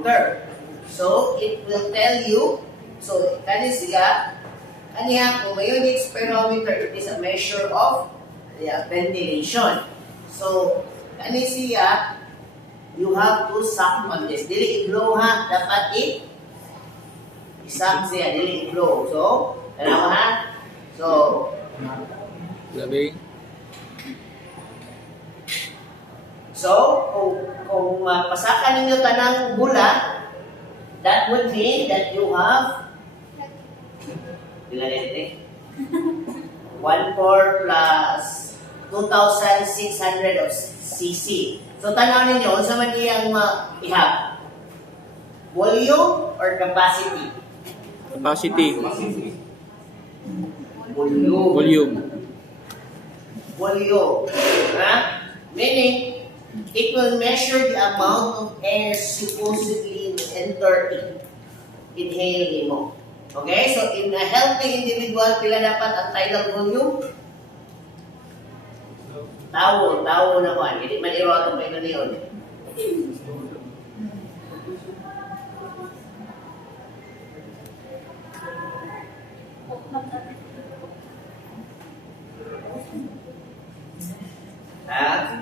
thermometer. So, it will tell you, so, kani siya, kaniya, kung may unit speedometer, it is a measure of ventilation. So, kani siya, you have to suck on this. Dili i-blow ha, dapat i-suck siya, dili i-blow. So, alam mo ha? So, Labi. So, kung pasakan ninyo tanang bula, that would mean that you have ilan ito? 1/4 plus 2,600 of cc. So, tanaw ninyo, unsa man iyang ihap? Volume or capacity? Capacity. Volume. Volume. Ha? Meaning, it will measure the amount of air supposedly enter inhale mo. Okay? So, in a healthy individual, pila dapat ang tidal volume? Tawo na ko. Hindi man iroto pa ito niyon. Ha?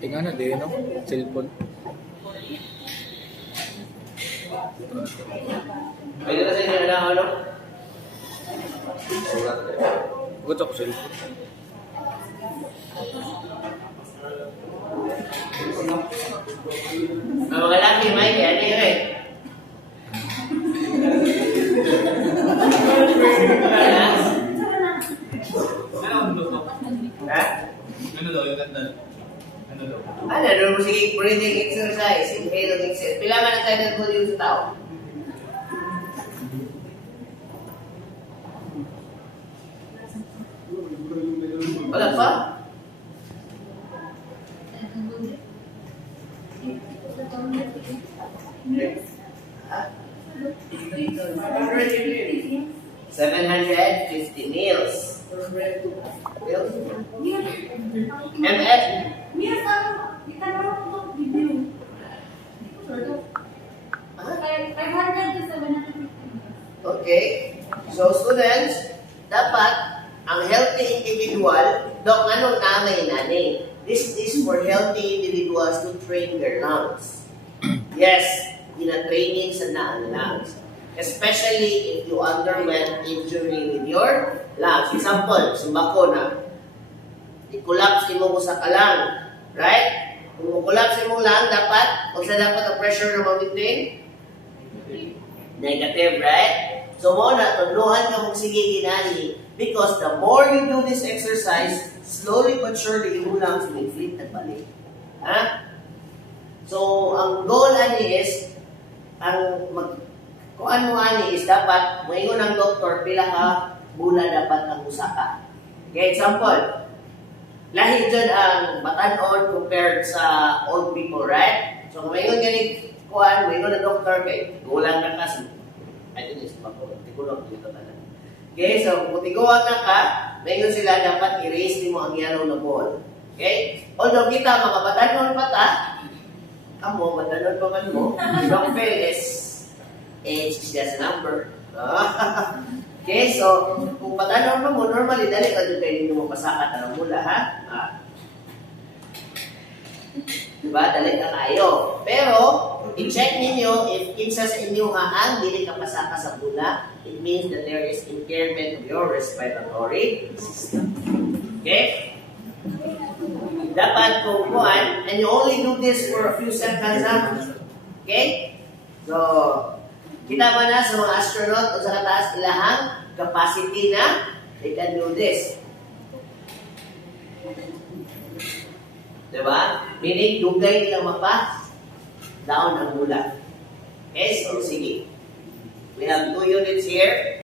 Tingnan na din, no? Cellphone. Pwede na sa inyo na ano? Huwag ako cellphone. Mga laki, Mike, ano yun eh? Ha? Ano daw yung ganda? Ano daw? Ano, doon mo sige, breathing exercise, inhaling exercise. Pila man ang tidal volume sa tao? Wala pa? Ha? 750 meals. MS? Okay. So, students, dapat ang healthy individual, dok ano namay nani. This is for healthy individuals to train their lungs. Yes, training sa naang lungs. Especially if you underwent injury with your lungs. Example, sumbako na. I-collapse mo sa kalang. Right? Kung collapse mo lang, dapat, o sa dapat ang pressure na ma-maintain? Negative, right? So, mo na, tunduhan ka mong sige ginani because the more you do this exercise, slowly but surely, yung lungs will inflate at balik. Ha? So, ang goal ani is, kung ano ani is dapat, ngayon ng doktor, pila ka bula dapat ang usaka. Okay, example, lahi dyan ang batanon compared sa old people, right? So, kung ngayon ganit, ngayon ng doktor, kay gulang na kasi, I think it's tigulang dito talaga. Okay, so kung tigulang na ka, ngayon sila dapat i-raise mo ang yellow na ball. Okay? Although kita, mga batanon pa ta, amo, batanon pa man mo, don't fail is age is just a number. Okay, so kung batanon pa mo, normally, dali ka doon kayo ninyo mapasakat ang mula, ha? Diba? Dali ka kayo. Pero, i-check ninyo if kinsa sa inyo ang dili ka pasaka sa bula, it means that there is impairment of your respiratory system. Okay? Dapat kung kuhan, and you only do this for a few seconds, ha? Okay? So, kita mo na sa mga astronaut o sa kataas ilahang capacity na they can do this. Diba? Meaning, dugay nila down ang mula. Okay, so sige. We have 2 units here.